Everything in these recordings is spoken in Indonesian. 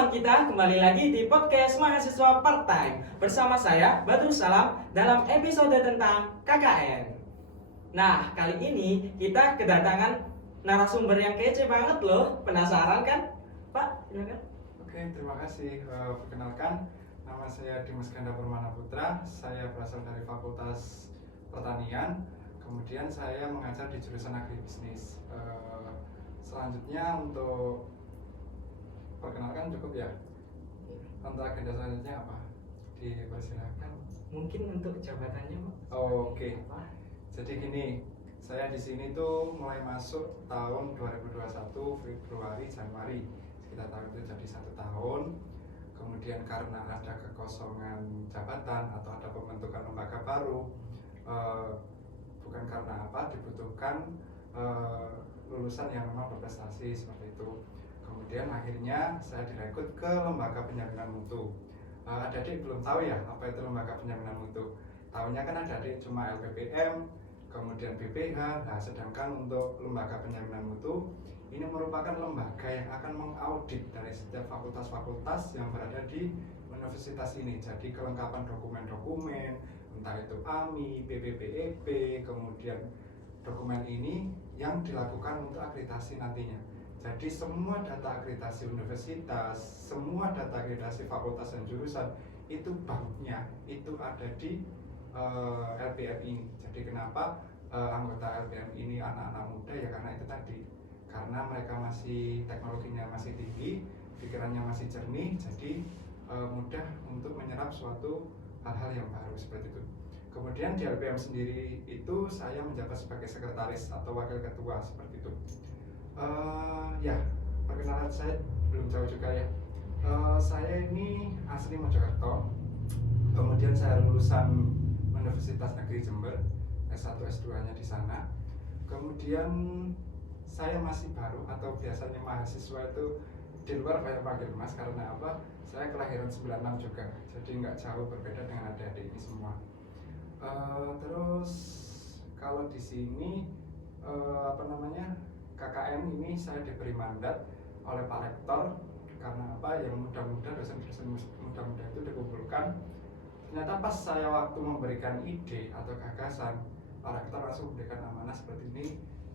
teman-teman, kita kembali lagi di podcast Mahasiswa Part-Time bersama saya, Badrul Salam, dalam episode tentang KKN. Nah, kali ini kita kedatangan narasumber yang kece banget loh. Penasaran kan? Pak, silakan. Oke, terima kasih. Perkenalkan, nama saya Dimas Ganda Permana Putra. Saya berasal dari Fakultas Pertanian. Kemudian saya mengajar di jurusan agribisnis. Selanjutnya untuk perkenalkan cukup ya. Untuk agenda selanjutnya apa? Dipersilakan. Mungkin untuk jabatannya, Pak. Oke. Jadi gini, saya di sini tuh mulai masuk tahun 2021 Februari Januari. Sekitar tahun itu jadi 1 tahun. Kemudian karena ada kekosongan jabatan atau ada pembentukan lembaga baru, bukan karena apa, dibutuhkan lulusan yang memang berprestasi seperti itu. Kemudian akhirnya saya direkrut ke lembaga penjaminan mutu. Adik-adik belum tahu ya apa itu lembaga penjaminan mutu. Tahunya kan adik-adik cuma LPPM, kemudian BPH. Nah, sedangkan untuk lembaga penjaminan mutu ini merupakan lembaga yang akan mengaudit dari setiap fakultas-fakultas yang berada di universitas ini. Jadi kelengkapan dokumen-dokumen, entah itu AMI, PPPEB, kemudian dokumen ini yang dilakukan untuk akreditasi nantinya. Jadi semua data akreditasi universitas, semua data akreditasi fakultas dan jurusan itu banknya itu ada di LPM ini. Jadi kenapa anggota LPM ini anak-anak muda ya karena itu tadi. Karena mereka masih teknologinya masih tinggi, pikirannya masih jernih, jadi mudah untuk menyerap suatu hal-hal yang baru seperti itu. Kemudian di LPM sendiri itu saya menjabat sebagai sekretaris atau wakil ketua seperti itu. Ya, perkenalan saya belum jauh juga ya. Saya ini asli Mojokerto. Kemudian saya lulusan Universitas Negeri Jember, S1 S2-nya di sana. Kemudian saya masih baru atau biasanya mahasiswa itu di luar banyak panggil Mas karena apa? Saya kelahiran 96 juga. Jadi nggak jauh berbeda dengan adik-adik ini semua. Terus kalau di sini KKN ini saya diberi mandat oleh Pak Rektor karena apa? Yang muda-muda, dosen-dosen muda-muda itu dikumpulkan. Ternyata pas saya waktu memberikan ide atau gagasan, Pak Rektor langsung memberikan amanah seperti ini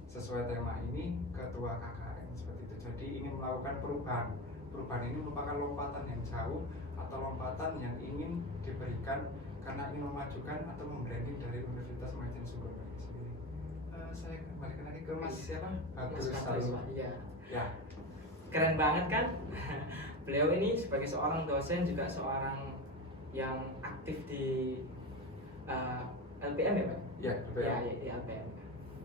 sesuai tema ini ketua KKN seperti itu. Jadi ini melakukan perubahan. Perubahan ini merupakan lompatan yang jauh atau lompatan yang ingin diberikan karena ingin memajukan atau membranding dari Universitas Majen Sumber sendiri. Saya kembalikan lagi ke Mas siapa? Mas Badrul. Iya. Ya. Keren banget kan? Beliau ini sebagai seorang dosen juga seorang yang aktif di LPM ya, Pak? Ya, LPM. Ya, LPM.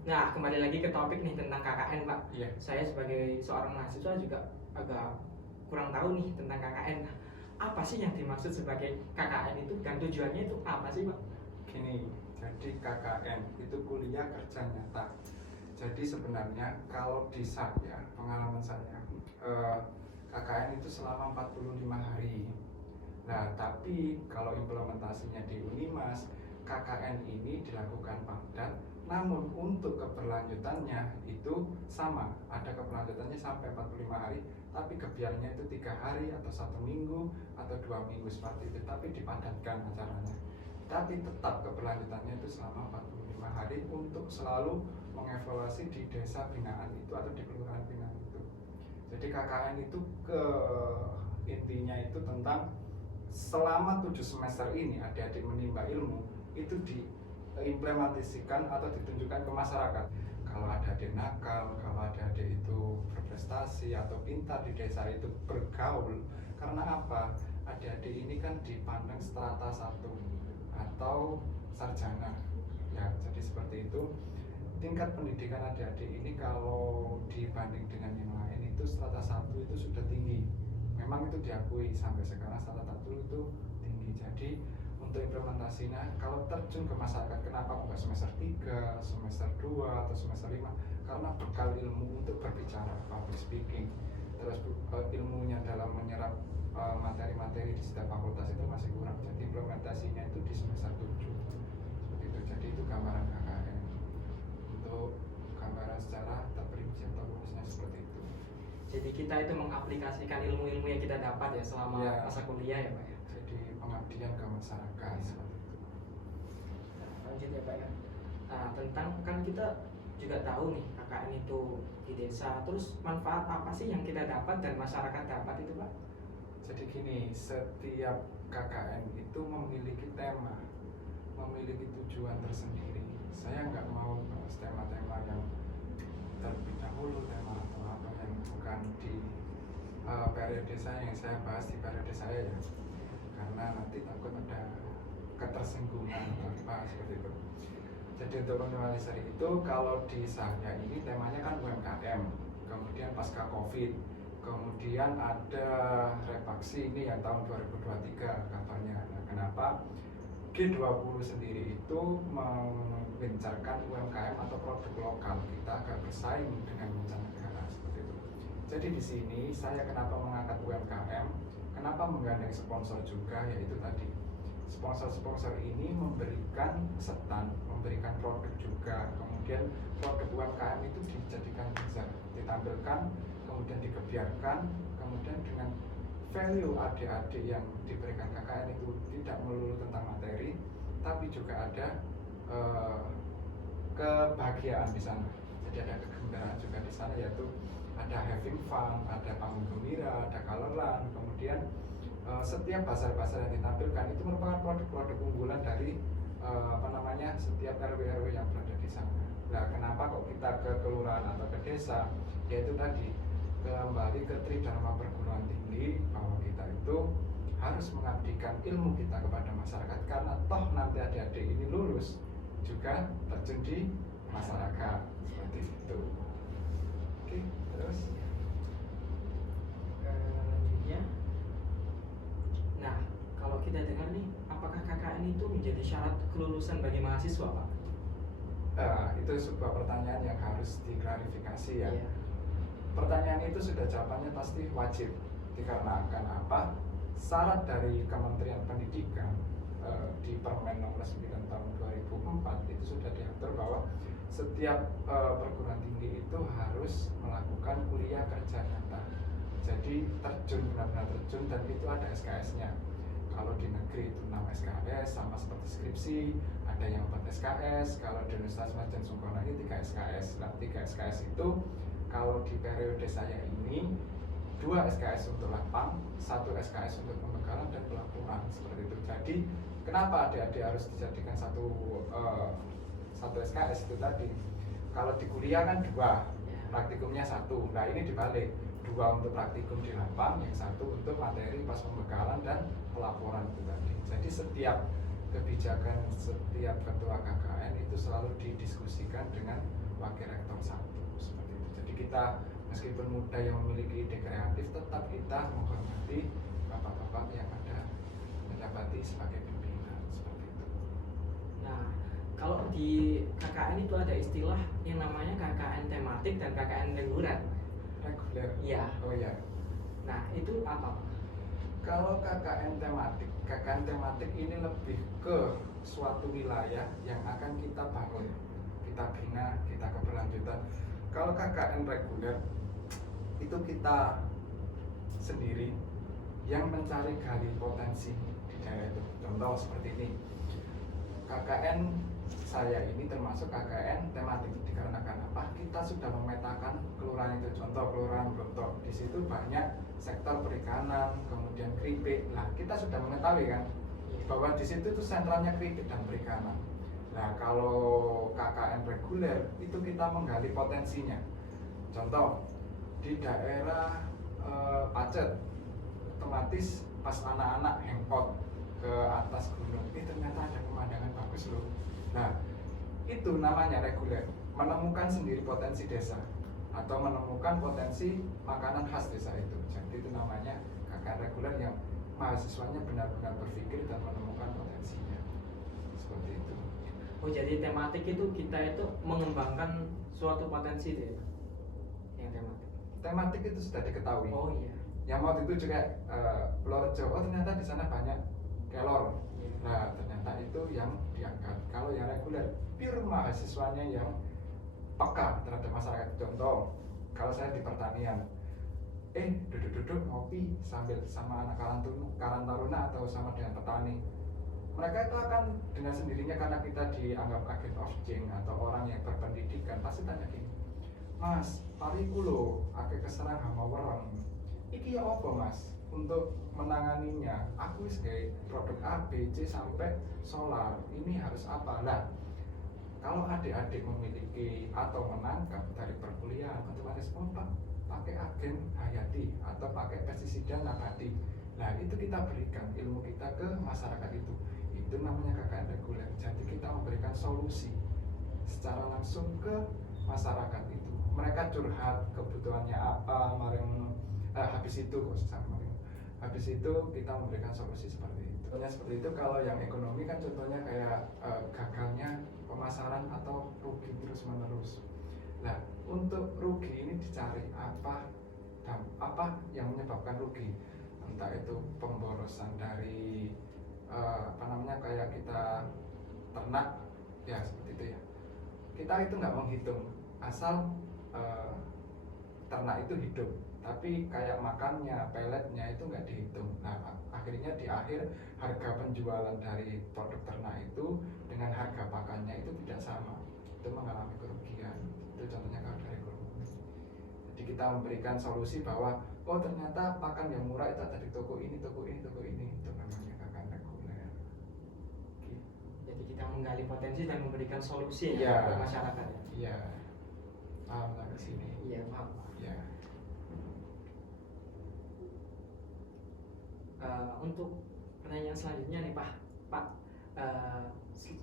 Nah, kembali lagi ke topik nih tentang KKN, Pak. Ya. Saya sebagai seorang mahasiswa juga agak kurang tahu nih tentang KKN. Apa sih yang dimaksud sebagai KKN itu dan tujuannya itu apa sih, Pak? Gini, jadi KKN itu kuliah kerja nyata. Jadi sebenarnya kalau di saya, pengalaman saya, KKN itu selama 45 hari. Nah, tapi kalau implementasinya di Unimas, KKN ini dilakukan padat, namun untuk keberlanjutannya itu sama, ada keberlanjutannya sampai 45 hari, tapi kebiarannya itu 3 hari atau 1 minggu atau 2 minggu seperti itu, tapi dipadatkan acaranya. Tapi tetap keberlanjutannya itu selama 45 hari untuk selalu mengevaluasi di desa binaan itu atau di kelurahan binaan itu. Jadi KKN itu intinya itu tentang selama 7 semester ini adik-adik menimba ilmu itu diimplementasikan atau ditunjukkan ke masyarakat. Kalau ada adik nakal, kalau ada adik itu berprestasi atau pintar di desa itu bergaul. Karena apa? Adik-adik ini kan dipandang strata 1 atau sarjana. Ya, jadi seperti itu. Tingkat pendidikan adik-adik ini kalau dibanding dengan yang lain itu strata 1 itu sudah tinggi. Memang itu diakui sampai sekarang strata 1 itu tinggi. Jadi untuk implementasinya kalau terjun ke masyarakat, kenapa enggak semester 3, semester 2 atau semester 5? Karena bekal ilmu untuk berbicara, public speaking, terus ilmunya dalam menyerap materi-materi di setiap fakultas itu masih kurang. Jadi implementasinya itu di semester 7 seperti itu. Jadi itu gambaran KKN untuk gambaran secara terperinci atau luasnya seperti itu. Jadi kita itu mengaplikasikan ilmu-ilmu yang kita dapat ya selama Ya. masa kuliah ya Pak ya. Jadi pengabdian ke masyarakat seperti itu. Nah, lanjut ya Pak ya. Nah, tentang kan kita juga tahu nih KKN itu di desa. Terus manfaat apa sih yang kita dapat dan masyarakat dapat itu Pak? Jadi gini, setiap KKN itu memiliki tema, memiliki tujuan tersendiri. Saya nggak mau bahas tema-tema yang terlebih dahulu, tema atau apa yang bukan di periode saya, yang saya bahas di periode saya ya, karena nanti takut ada ketersinggungan atau apa seperti itu. Jadi untuk minimalisir itu, kalau di saya ini temanya kan UMKM, kemudian pasca COVID, kemudian ada revaksi ini yang tahun 2023 kabarnya. Nah, kenapa G20 sendiri itu menggencarkan UMKM atau produk lokal kita agar bersaing dengan mancanegara seperti itu. Jadi di sini saya kenapa mengangkat UMKM, kenapa menggandeng sponsor juga, yaitu tadi sponsor-sponsor ini memberikan stand, memberikan produk juga, kemudian produk UMKM itu dijadikan buzzer, ditampilkan, kemudian dikebiarkan, kemudian dengan value adik-adik yang diberikan KKN itu tidak melulu tentang materi, tapi juga ada kebahagiaan di sana. Jadi ada kegembiraan juga di sana, yaitu ada having fun, ada panggung gembira, ada color run, kemudian setiap pasar-pasar yang ditampilkan itu merupakan produk-produk unggulan dari setiap RW-RW yang berada di sana. Nah, kenapa kok kita ke kelurahan atau ke desa? Yaitu tadi kembali ke tridharma perguruan tinggi, bahwa kita itu harus mengabdikan ilmu kita kepada masyarakat, karena toh nanti adik-adik ini lulus juga terjun di masyarakat seperti itu. Oke, terus Lanjutnya, nah kalau kita dengar nih, apakah KKN itu menjadi syarat kelulusan bagi mahasiswa Pak? itu sebuah pertanyaan yang harus diklarifikasi ya. Iya. Pertanyaan itu sudah jawabannya pasti wajib, dikarenakan apa? Syarat dari Kementerian Pendidikan di Permen Nomor 9 Tahun 2004 itu sudah diatur bahwa setiap perguruan tinggi itu harus melakukan kuliah kerja nyata. Jadi terjun, benar-benar terjun, dan itu ada SKS-nya. Kalau di negeri itu 6 SKS, sama seperti skripsi, ada yang 4 SKS. Kalau di Universitas Majen Sungkono ini 3 SKS. Nah, 3 SKS itu kalau di periode saya ini 2 SKS untuk lapang, 1 SKS untuk pembekalan dan pelaporan seperti itu. Jadi kenapa adik-adik harus dijadikan satu SKS itu tadi? Kalau di kuliah kan 2, praktikumnya 1. Nah, ini dibalik, 2 untuk praktikum di lapang, yang 1 untuk materi pas pembekalan dan pelaporan itu tadi. Jadi setiap kebijakan setiap ketua KKN itu selalu didiskusikan dengan wakil rektor 1 seperti itu. Jadi kita meskipun muda yang memiliki ide kreatif, tetap kita menghormati bapak-bapak yang ada menjabati sebagai pimpinan seperti itu. Nah, kalau di KKN itu ada istilah yang namanya KKN tematik dan KKN reguler. Reguler. Iya. Oh ya. Nah, itu apa Pak? Kalau KKN tematik ini lebih ke suatu wilayah yang akan kita bangun, kita bina, kita keberlanjutan. Kalau KKN reguler itu kita sendiri yang mencari gali potensi di daerah itu. Contoh seperti ini, KKN saya ini termasuk KKN tematik, dikarenakan apa? Kita sudah memetakan kelurahan itu. Contoh kelurahan Blontok, di situ banyak sektor perikanan, kemudian keripik. Nah, kita sudah mengetahui kan bahwa di situ tuh sentralnya keripik dan perikanan. Nah, kalau KKN reguler itu kita menggali potensinya. Contoh di daerah Pacet, otomatis pas anak-anak hangout ke atas gunung, ini ternyata ada pemandangan bagus loh. Nah, itu namanya reguler, menemukan sendiri potensi desa atau menemukan potensi makanan khas desa itu. Jadi itu namanya KKN reguler yang mahasiswanya benar-benar berpikir dan menemukan potensinya. Seperti itu. Oh, jadi tematik itu kita itu mengembangkan suatu potensi deh, yang tematik. Tematik itu sudah diketahui. Oh iya. Yang waktu itu juga Pulau Rejo, oh ternyata di sana banyak kelor. Iya. Nah, ternyata itu yang diangkat. Kalau yang reguler, pure mahasiswanya yang peka terhadap masyarakat. Contoh, kalau saya di pertanian, duduk-duduk ngopi sambil sama anak karang taruna atau sama dengan petani. Mereka itu akan dengan sendirinya, karena kita dianggap agent of change atau orang yang berpendidikan, pasti tanya gini, Mas, pariku lho akeh keserang hama wereng. Iki ya apa Mas? Untuk menanganinya, aku wis gawe produk A, B, C sampai solar. Ini harus apa? Lah, kalau adik-adik memiliki atau menangkap dari perkuliahan, otomatis Pak pakai agen hayati atau pakai pestisida nabati. Nah, itu kita berikan ilmu kita ke masyarakat itu. Itu namanya KKN reguler. Jadi kita memberikan solusi secara langsung ke masyarakat itu. Mereka curhat kebutuhannya apa, habis itu kita memberikan solusi seperti itu. Contohnya seperti itu. Kalau yang ekonomi kan contohnya kayak gagalnya pemasaran atau rugi terus menerus. Nah, untuk rugi ini dicari apa yang menyebabkan rugi, entah itu pemborosan dari kayak kita ternak ya, seperti itu ya. Kita itu nggak menghitung asal ternak itu hidup, tapi kayak makannya, peletnya itu nggak dihitung. Nah, akhirnya di akhir harga penjualan dari produk ternak itu dengan harga pakannya itu tidak sama, itu mengalami kerugian. Itu contohnya kalau dari ekonomi. Jadi kita memberikan solusi bahwa oh ternyata pakan yang murah itu ada di toko ini, itu namanya KKN reguler. Jadi kita menggali potensi dan memberikan solusi ya ke masyarakat ya. Iya, paham lah ke sini. Iya, paham. Ya. Untuk pertanyaan selanjutnya nih Pak,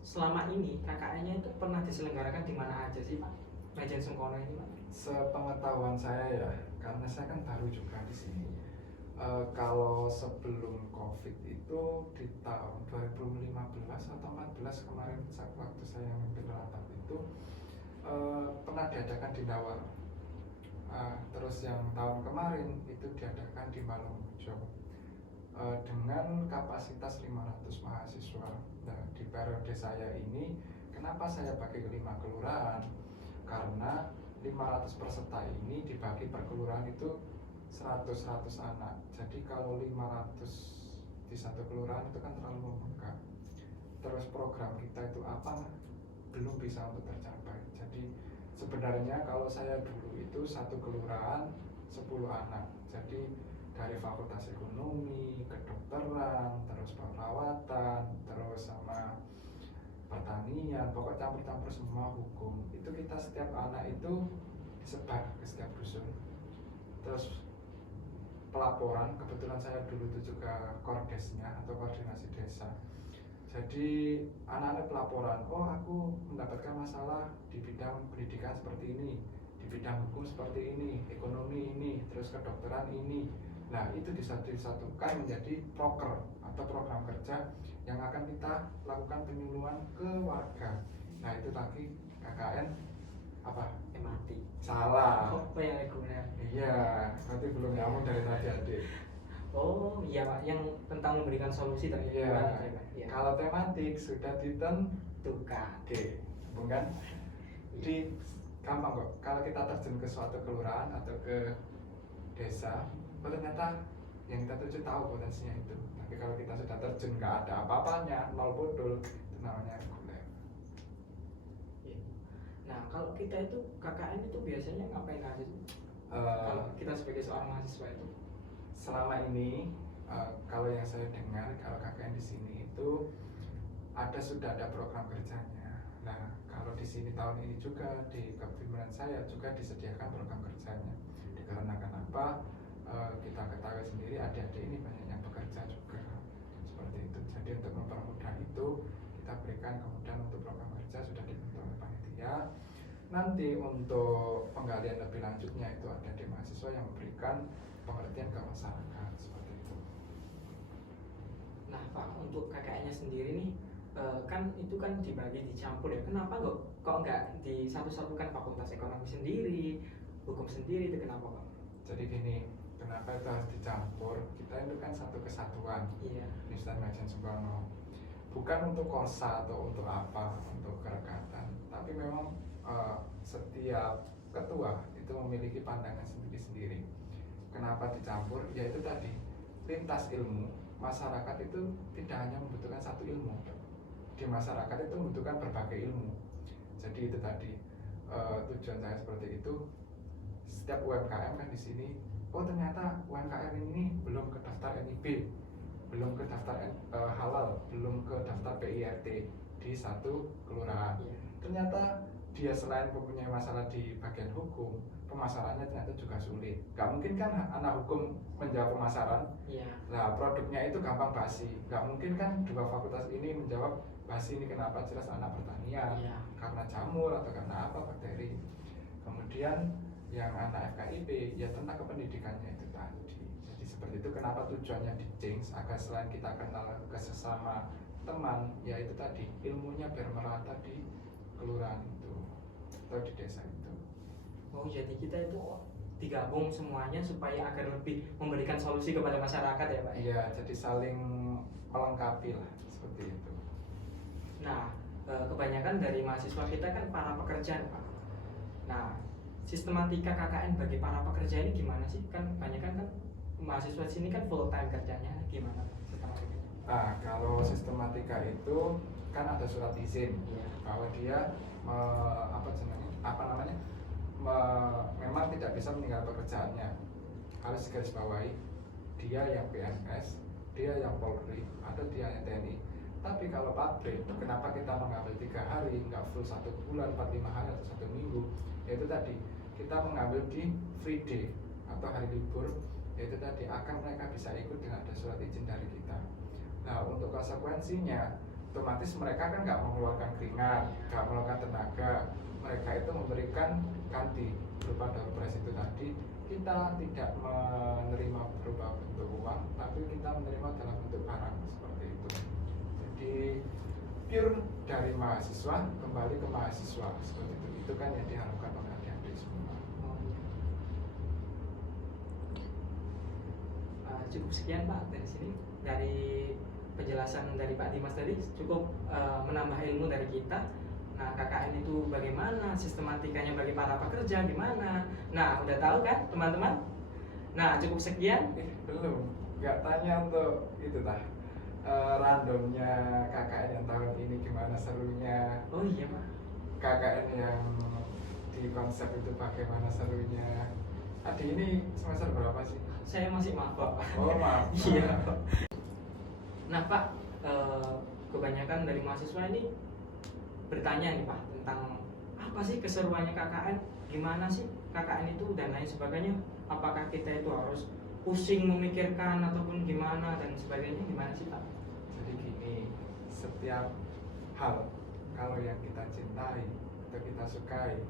selama ini KKN-nya itu pernah diselenggarakan di mana aja sih Pak? Majen Sungkono ini Pak? Sepengetahuan saya ya, karena saya kan baru juga di sini. Kalau sebelum COVID itu di tahun 2015 atau 14 kemarin, waktu saya memimpin rapat itu pernah diadakan di Nawar. Terus yang tahun kemarin itu diadakan di Malungjo dengan kapasitas 500 mahasiswa. Nah, di periode saya ini, kenapa saya bagi ke 5 kelurahan? Karena 500 peserta ini dibagi per kelurahan itu 100 anak. Jadi kalau 500 di satu kelurahan itu kan terlalu membengkak. Terus program kita itu apa? Belum bisa untuk tercapai. Jadi sebenarnya kalau saya dulu itu satu kelurahan 10 anak. Jadi dari fakultas ekonomi, kedokteran, terus perawatan, terus sama pertanian, pokok campur-campur semua, hukum. Itu kita setiap anak itu disebar ke setiap dusun. Terus pelaporan, kebetulan saya dulu itu juga kordesnya atau koordinasi desa. Jadi anak-anak pelaporan, oh aku mendapatkan masalah di bidang pendidikan seperti ini, di bidang hukum seperti ini, ekonomi ini, terus kedokteran ini. Nah, itu disatukan menjadi proker atau program kerja yang akan kita lakukan penyuluhan ke warga. Nah, itu lagi KKN apa? MAT. Salah. Oh, yang reguler. Iya, nanti belum nyambung dari tadi adik. Oh iya Pak, yang tentang memberikan solusi tadi. Iya. Ya. Kalau tematik sudah ditentukan. Oke, bukan? Jadi gampang kok. Kalau kita terjun ke suatu kelurahan atau ke desa, oh ternyata yang kita tuju tahu potensinya itu. Tapi kalau kita sudah terjun nggak ada apa-apanya, nol bodol, itu namanya reguler. Nah, kalau kita itu KKN itu biasanya ngapain aja sih? Kalau kita sebagai seorang mahasiswa itu? Selama ini, kalau yang saya dengar, kalau KKN di sini itu sudah ada program kerjanya. Nah, kalau di sini tahun ini juga di kepemimpinan saya juga disediakan program kerjanya. Dikarenakan apa? Kita ketahui sendiri adik-adik ini banyak yang bekerja juga seperti itu. Jadi untuk mempermudah itu kita berikan kemudian untuk program kerja sudah dibentuk oleh panitia. Nanti untuk penggalian lebih lanjutnya itu ada di mahasiswa yang memberikan pengertian ke masyarakat seperti itu. Nah Pak, untuk KKN-nya sendiri nih kan itu kan dibagi dicampur ya. Kenapa kok nggak disatu-satukan, fakultas ekonomi sendiri, hukum sendiri, itu kenapa Pak? Jadi gini, kenapa itu harus dicampur? Kita itu kan satu kesatuan. Iya. Universitas Majen Sungkono. Bukan untuk korsa atau untuk apa, untuk kerekatan. Tapi memang setiap ketua itu memiliki pandangan sendiri-sendiri. Kenapa dicampur? Yaitu tadi lintas ilmu. Masyarakat itu tidak hanya membutuhkan satu ilmu, di masyarakat itu membutuhkan berbagai ilmu. Jadi itu tadi tujuan saya seperti itu. Setiap UMKM kan di sini, oh ternyata UMKM ini belum ke daftar NIB, belum ke daftar halal, belum ke daftar PIRT di satu kelurahan. Ternyata dia selain mempunyai masalah di bagian hukum, pemasarannya ternyata juga sulit. Gak mungkin kan anak hukum menjawab pemasaran. Nah, produknya itu gampang basi. Gak mungkin kan dua fakultas ini menjawab basi ini kenapa, jelas anak pertanian, karena jamur atau karena apa, bakteri. Kemudian yang anak FKIP ya tentang kependidikannya itu tadi. Jadi seperti itu, kenapa tujuannya di change agar selain kita kenal ke sesama teman, ya itu tadi ilmunya biar merata di kelurahan itu atau di desa itu. Oh, jadi kita itu digabung semuanya supaya agar lebih memberikan solusi kepada masyarakat ya Pak? Iya, jadi saling melengkapi lah, seperti itu. Nah, kebanyakan dari mahasiswa kita kan para pekerja Pak. Nah, sistematika KKN bagi para pekerja ini gimana sih? Kan kebanyakan kan mahasiswa sini kan full time kerjanya, gimana sistematikanya? Nah, kalau sistematika itu kan ada surat izin bahwa dia memang tidak bisa meninggalkan pekerjaannya. Harus digarisbawahi, dia yang PNS, dia yang Polri, atau dia yang TNI. Tapi kalau pabrik, kenapa kita mengambil 3 hari, nggak full 1 bulan, 45 hari atau 1 minggu? Yaitu tadi, kita mengambil di free day atau hari libur, yaitu tadi akan mereka bisa ikut dengan ada surat izin dari kita. Nah, untuk konsekuensinya, otomatis mereka kan nggak mengeluarkan keringat, nggak mengeluarkan tenaga. Mereka itu memberikan ganti berupa door prize itu tadi. Kita tidak menerima berupa bentuk uang, tapi kita menerima dalam bentuk barang seperti itu. Jadi pure dari mahasiswa kembali ke mahasiswa seperti itu. Itu kan yang diharapkan oleh adik-adik semua. Cukup sekian Pak dari sini, dari penjelasan dari Pak Dimas tadi cukup menambah ilmu dari kita. Nah, KKN itu bagaimana, sistematikanya bagi para pekerja gimana. Nah, udah tahu kan teman-teman? Nah, cukup sekian. Belum, nggak tanya untuk itu randomnya KKN yang tahun ini gimana serunya. Oh iya Pak. KKN yang di konsep itu bagaimana serunya. Adi ini semester berapa sih? Saya masih maba Pak. Oh maaf. Iya Pak. Nah Pak, kebanyakan dari mahasiswa ini bertanya nih Pak tentang apa sih keseruannya KKN, gimana sih KKN itu dan lain sebagainya. Apakah kita itu harus pusing memikirkan ataupun gimana dan sebagainya, gimana sih Pak? Jadi gini, setiap hal kalau yang kita cintai atau kita sukai,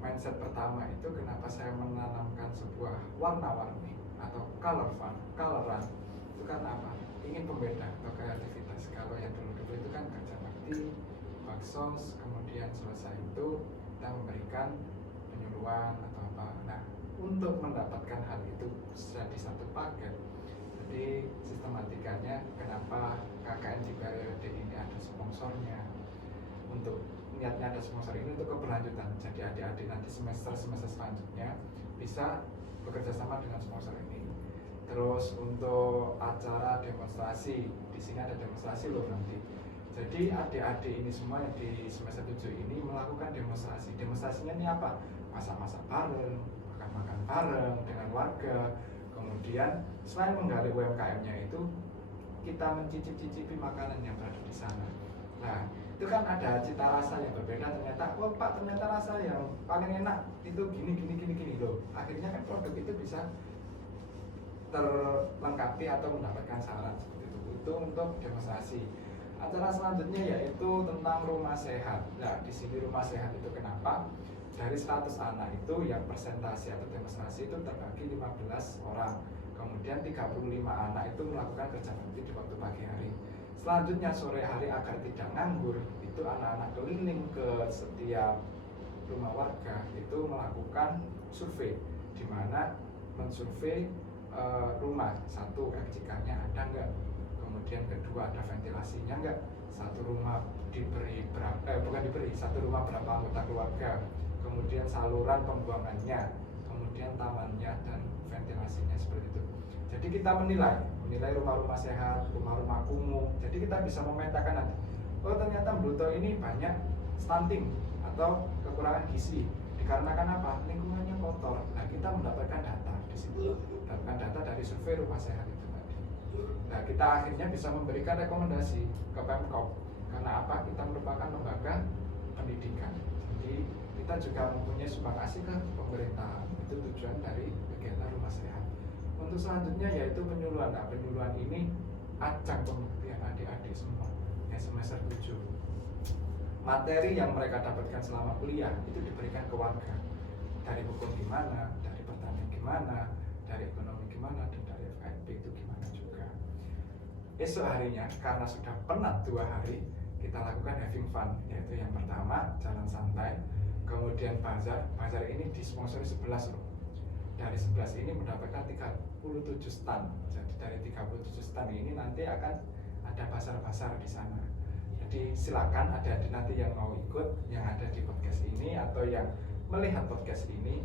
mindset pertama itu kenapa saya menanamkan sebuah warna-warni atau coloran itu karena apa? Ingin pembeda atau kreativitas. Kalau yang dulu-dulu itu kan kerja bakti, baksos, kemudian selesai itu kita memberikan penyuluhan atau apa. Nah, untuk mendapatkan hal itu jadi satu paket. Jadi sistematikanya kenapa KKN di periode ini ada sponsornya. Untuk niatnya ada sponsor ini untuk keberlanjutan. Jadi adik-adik nanti semester selanjutnya bisa bekerja sama dengan sponsor ini. Terus untuk acara demonstrasi, di sini ada demonstrasi loh nanti. Jadi adik-adik ini semua yang di semester 7 ini melakukan demonstrasi. Demonstrasinya ini apa? Masak-masak bareng, makan-makan bareng dengan warga. Kemudian selain menggali UMKM-nya itu, kita mencicip-cicipi makanan yang berada di sana. Nah, itu kan ada cita rasa yang berbeda ternyata. Oh Pak, ternyata rasa yang paling enak itu gini loh. Akhirnya kan produk itu bisa terlengkapi atau mendapatkan syarat seperti itu. Itu untuk demonstrasi. Acara selanjutnya yaitu tentang rumah sehat. Nah, di sini rumah sehat itu kenapa? Dari 100 anak itu yang presentasi atau demonstrasi itu terbagi 15 orang. Kemudian 35 anak itu melakukan kerja bakti di waktu pagi hari. Selanjutnya sore hari agar tidak nganggur, itu anak-anak keliling ke setiap rumah warga itu melakukan survei, di mana mensurvei rumah. Satu, FCK-nya ada nggak? Kemudian kedua, ada ventilasinya nggak? Satu rumah diberi satu rumah berapa anggota keluarga? Kemudian saluran pembuangannya, kemudian tamannya dan ventilasinya seperti itu. Jadi kita menilai rumah-rumah sehat, rumah-rumah kumuh. Jadi kita bisa memetakan nanti, oh ternyata Bruto ini banyak stunting atau kekurangan gizi. Dikarenakan apa? Lingkungannya kotor. Nah, kita mendapatkan data di situ, mendapatkan data dari survei rumah sehat itu tadi. Nah, kita akhirnya bisa memberikan rekomendasi ke Pemkop. Karena apa? Kita merupakan lembaga pendidikan. Jadi kita juga mempunyai sumbangasi ke pemerintah. Itu tujuan dari kegiatan rumah sehat. Untuk selanjutnya yaitu penyuluhan. Nah, penyuluhan ini ajang pembuktian adik-adik semua yang semester 7. Materi yang mereka dapatkan selama kuliah itu diberikan ke warga. Dari hukum gimana, dari pertanian gimana, dari ekonomi gimana, dan dari FKIP itu gimana juga. Esok harinya karena sudah penat 2 hari, kita lakukan having fun, yaitu yang pertama jalan santai, kemudian bazar ini disponsori 11 loh. Dari 11 ini mendapatkan 37 stand. Jadi dari 37 stand ini nanti akan ada pasar-pasar di sana. Jadi silakan adik-adik nanti yang mau ikut, yang ada di podcast ini atau yang melihat podcast ini,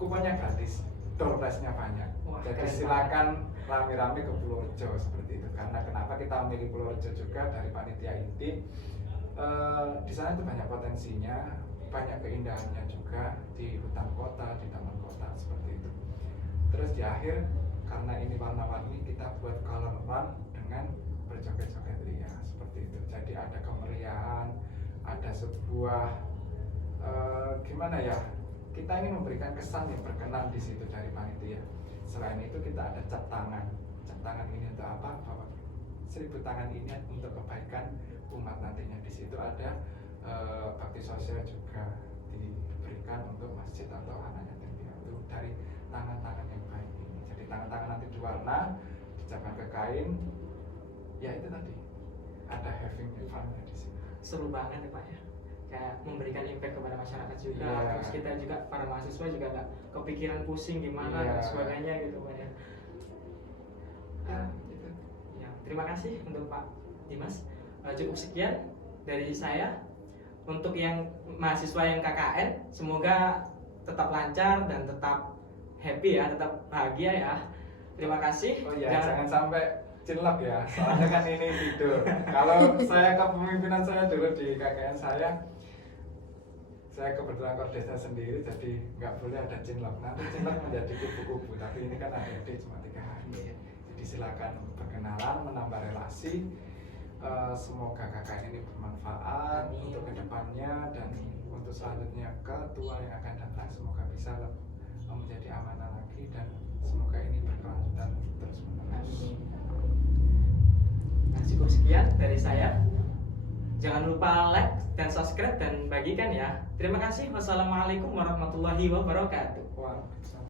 kuponnya gratis, door prize-nya banyak. Wah, jadi keren silakan rame-rame ke Purworejo seperti itu. Karena kenapa kita memilih Purworejo juga dari panitia inti, di sana itu banyak potensinya, banyak keindahannya juga di hutan kota, di taman kota seperti itu. Terus di akhir karena ini warna-warni, kita buat color run dengan berjoget-joget ria seperti itu. Jadi ada kemeriahan, ada sebuah gimana ya? Kita ingin memberikan kesan yang berkenan di situ dari panitia. Selain itu kita ada cap tangan. Cap tangan ini untuk apa? Bahwa 1000 tangan ini untuk kebaikan umat nantinya. Di situ ada bakti sosial juga diberikan untuk masjid atau anak yatim piatu dari tangan-tangan yang baik ini. Jadi tangan-tangan nanti diwarna, dicapkan ke kain. Ya itu tadi ada having fun di sini. Seru banget ya Pak ya, kayak memberikan impact kepada masyarakat juga. Iya. Terus kita juga para mahasiswa juga nggak kepikiran pusing gimana Iya. dan sebagainya gitu Pak ya. Gitu. Ya, terima kasih untuk Pak Dimas. Cukup sekian dari saya. Untuk yang mahasiswa yang KKN, semoga tetap lancar dan tetap happy ya, tetap bahagia ya. Terima kasih. Oh iya, jangan sampai cinlok ya, soalnya kan ini tidur. Kalau saya kepemimpinan saya dulu di KKN saya kebetulan koordinasi sendiri, jadi nggak boleh ada cinlok. Nanti cinlok menjadi kubu-kubu, tapi ini kan ADD cuma 3 hari. Jadi silakan berkenalan, menambah relasi. Semoga KKN ini bermanfaat untuk kedepannya dan untuk selanjutnya ketua yang akan datang, semoga bisa menjadi amanah lagi dan semoga ini berkelanjutan terus menerus. Nah, cukup sekian dari saya. Jangan lupa like dan subscribe dan bagikan ya. Terima kasih. Wassalamualaikum warahmatullahi wabarakatuh. Waalaikumsalam.